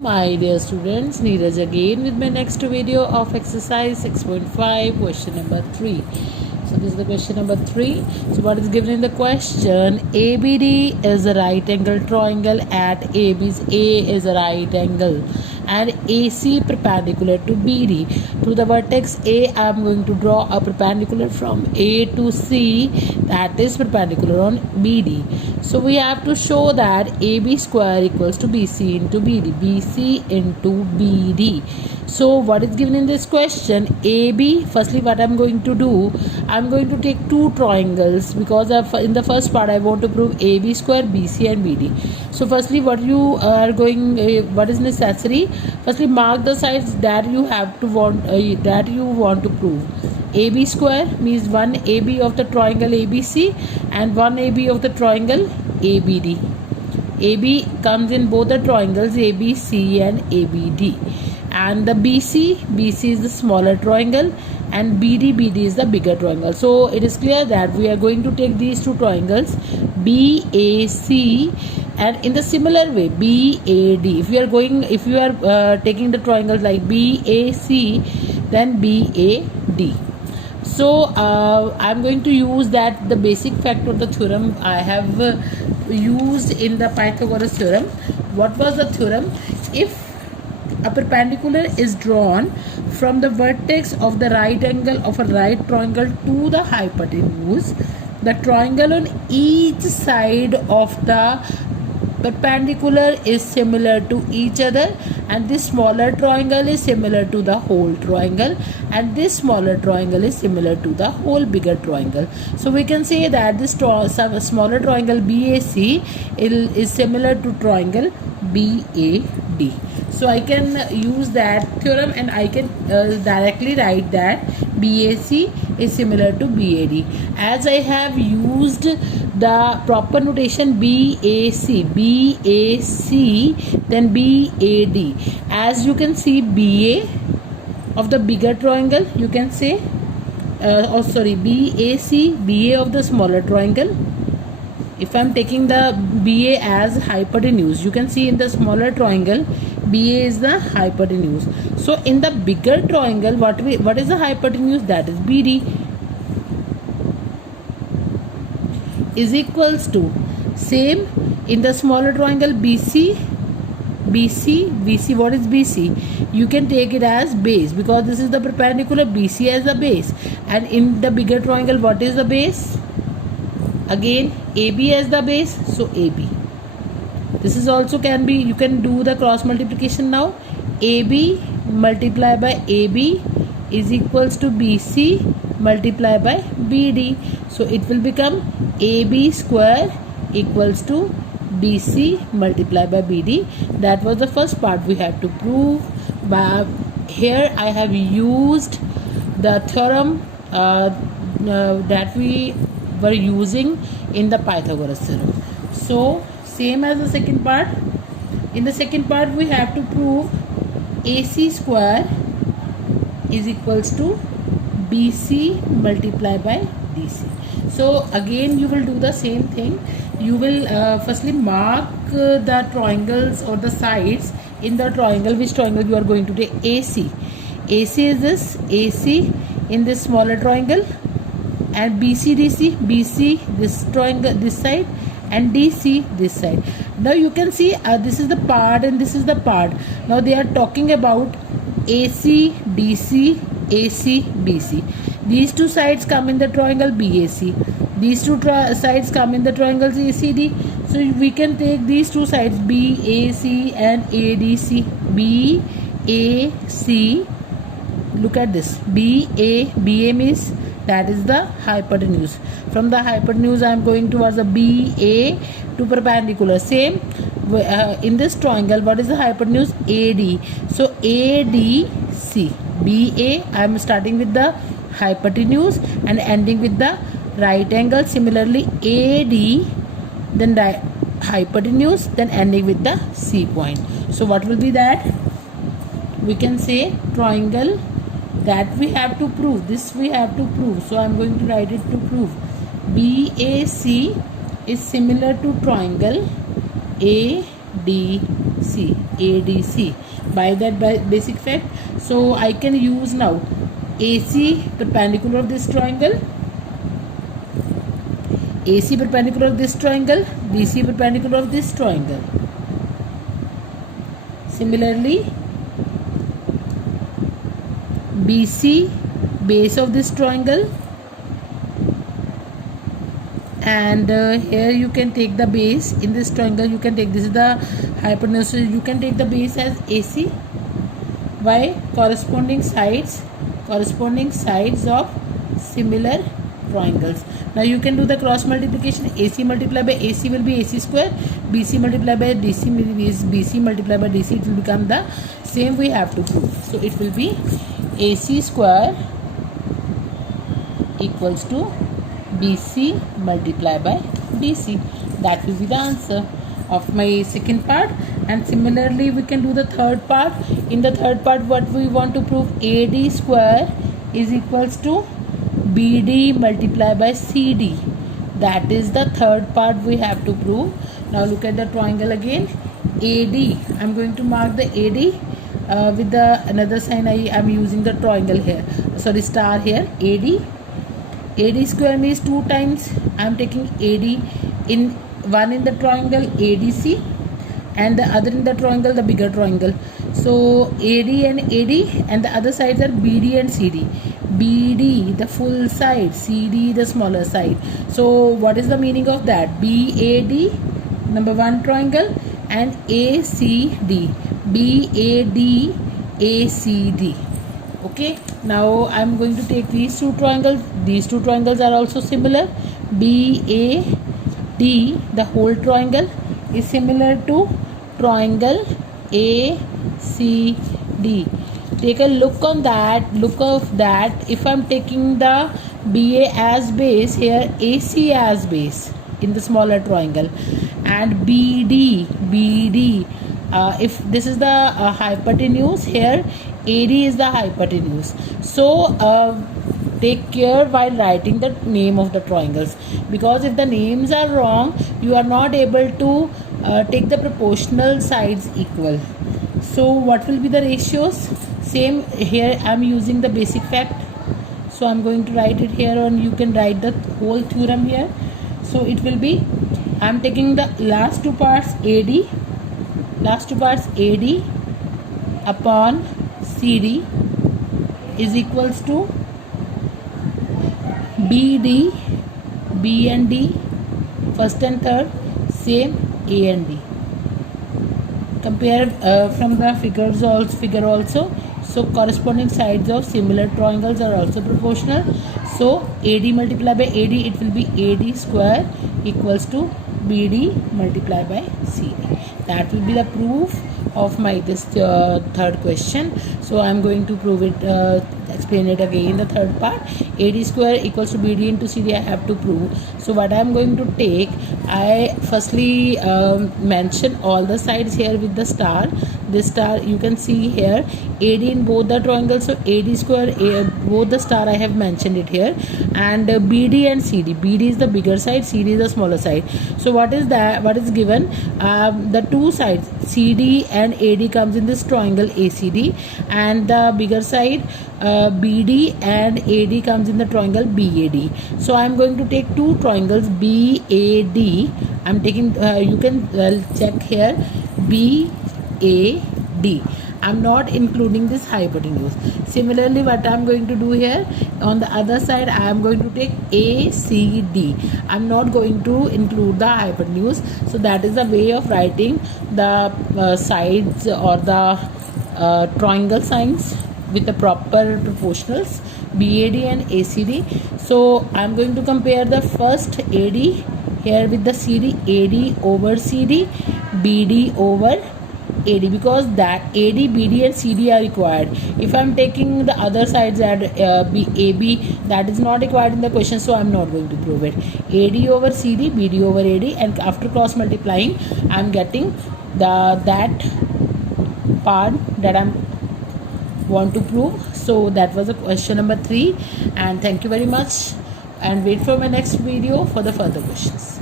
My dear students, Neeraj again with my next video of exercise 6.5 question number 3. So this is the question number 3. So what is given in the question? ABD is a right angle triangle at AB's A is a right angle and AC perpendicular to BD. To the vertex A, I am going to draw a perpendicular from A to C that is perpendicular on BD. So we have to show that AB square equals to BC into BD, BC into BD. So what is given in this question? AB, firstly what I am going to do, I am going to take two triangles because in the first part I want to prove AB square, BC and BD. So firstly what you are going, what is necessary? Firstly mark the sides that you have to that you want to prove. AB square means 1 AB of the triangle ABC and 1 AB of the triangle ABD. AB comes in both the triangles ABC and ABD. And the BC is the smaller triangle and BD is the bigger triangle. So it is clear that we are going to take these two triangles BAC and in the similar way BAD. If you are taking the triangles like BAC, then BAD. So I'm going to use that the basic fact of the theorem I have used in the Pythagoras theorem. What was the theorem? If a perpendicular is drawn from the vertex of the right angle of a right triangle to the hypotenuse, the triangle on each side of the perpendicular is similar to each other, and this smaller triangle is similar to the whole triangle, and this smaller triangle is similar to the whole bigger triangle. So we can say that this smaller triangle BAC is similar to triangle BAD. So I can use that theorem and I can directly write that BAC is similar to BAD. As I have used the proper notation BAC, then BAD. As you can see, BA of the bigger triangle, you can say, BAC, BA of the smaller triangle. If I am taking the BA as hypotenuse, you can see in the smaller triangle, BA is the hypotenuse. So in the bigger triangle, what is the hypotenuse? That is BD. Is equals to same in the smaller triangle BC. What is BC? You can take it as base because this is the perpendicular, BC as the base. And in the bigger triangle, what is the base? Again AB as the base, so AB. This is also can be, you can do the cross multiplication now. AB multiplied by AB is equals to BC multiplied by BD. So it will become AB square equals to BC multiplied by BD. That was the first part we had to prove. But here I have used the theorem that we were using in the Pythagoras theorem. So same as the second part. In the second part we have to prove AC square is equals to BC multiplied by DC. So again you will do the same thing. You will firstly mark the triangles or the sides in the triangle. Which triangle you are going to take? AC. AC is this, AC in this smaller triangle, and BC this triangle this side, and DC this side. Now you can see this is the part and this is the part. Now they are talking about AC, DC, AC, BC. These two sides come in the triangle BAC. These two sides come in the triangles ACD. So we can take these two sides BAC and ADC. BAC, look at this, BA means that is the hypotenuse. From the hypotenuse I am going towards the BA to perpendicular. Same in this triangle, what is the hypotenuse? AD. So ADC. BA, I am starting with the hypotenuse and ending with the right angle. Similarly AD, then hypotenuse, then ending with the C point. So what will be that? We can say triangle that we have to prove. This we have to prove. So I am going to write it to prove. BAC is similar to triangle ADC. ADC. By that basic fact, so I can use now AC perpendicular of this triangle, AC perpendicular of this triangle, BC perpendicular of this triangle. Similarly, BC base of this triangle, and here you can take the base in this triangle. You can take, this is the hypotenuse, so you can take the base as AC by corresponding sides of similar triangles. Now you can do the cross multiplication. AC multiplied by AC will be AC square, BC multiplied by DC will be BC multiplied by DC. It will become the same we have to prove. So it will be AC square equals to BC multiplied by DC. That will be the answer of my second part. And similarly we can do the third part. In the third part, what we want to prove, AD square is equals to BD multiplied by CD. That is the third part we have to prove. Now look at the triangle again. AD, I am going to mark the AD with the another sign. I am using the triangle here, sorry, star here. AD square means 2 times I am taking AD, in one in the triangle ADC and the other in the triangle the bigger triangle. So AD and the other sides are BD and CD. BD the full side, CD the smaller side. So what is the meaning of that? BAD, number 1 triangle, and ACD, BAD ACD. Okay, now I am going to take these 2 triangles. These 2 triangles are also similar. BAD, the whole triangle, is similar to triangle ACD. Take a look on that. Look of that. If I am taking the BA as base, here AC as base in the smaller triangle, and BD, if this is the hypotenuse, here AD is the hypotenuse. So take care while writing the name of the triangles, because if the names are wrong, you are not able to take the proportional sides equal. So what will be the ratios? Same here, I am using the basic fact, so I am going to write it here, and you can write the whole theorem here. So it will be, I am taking the last 2 parts AD upon CD is equals to BD, B and D, first and third, same A and D. Compare from the figure also. So corresponding sides of similar triangles are also proportional. So AD multiplied by AD, it will be AD square equals to BD multiplied by CD. That will be the proof of my this third question. So I am going to prove it, explain it again. The third part, AD square equals to BD into CD, I have to prove. So what I am going to take, I firstly mention all the sides here with the star. This star you can see here, AD in both the triangles. So AD square, both the star I have mentioned it here, and BD and CD. BD is the bigger side, CD is the smaller side. So what is that? What is given? The 2 sides CD and AD comes in this triangle ACD, and the bigger side BD and AD comes in the triangle BAD. So I am going to take 2 triangles BAD. I am taking, you can check here, BAD. I am not including this hypotenuse. Similarly, what I am going to do here, on the other side I am going to take ACD. I am not going to include the hypotenuse. So that is the way of writing the sides or the triangle signs with the proper proportionals, BAD and ACD. So I am going to compare the first AD here with the CD, AD over CD, BD over AD, because that AD, BD and CD are required. If I am taking the other sides at AB, that is not required in the question, so I am not going to prove it. AD over CD, BD over AD, and after cross multiplying I am getting that part that I want to prove. So that was the question number 3, and thank you very much, and wait for my next video for the further questions.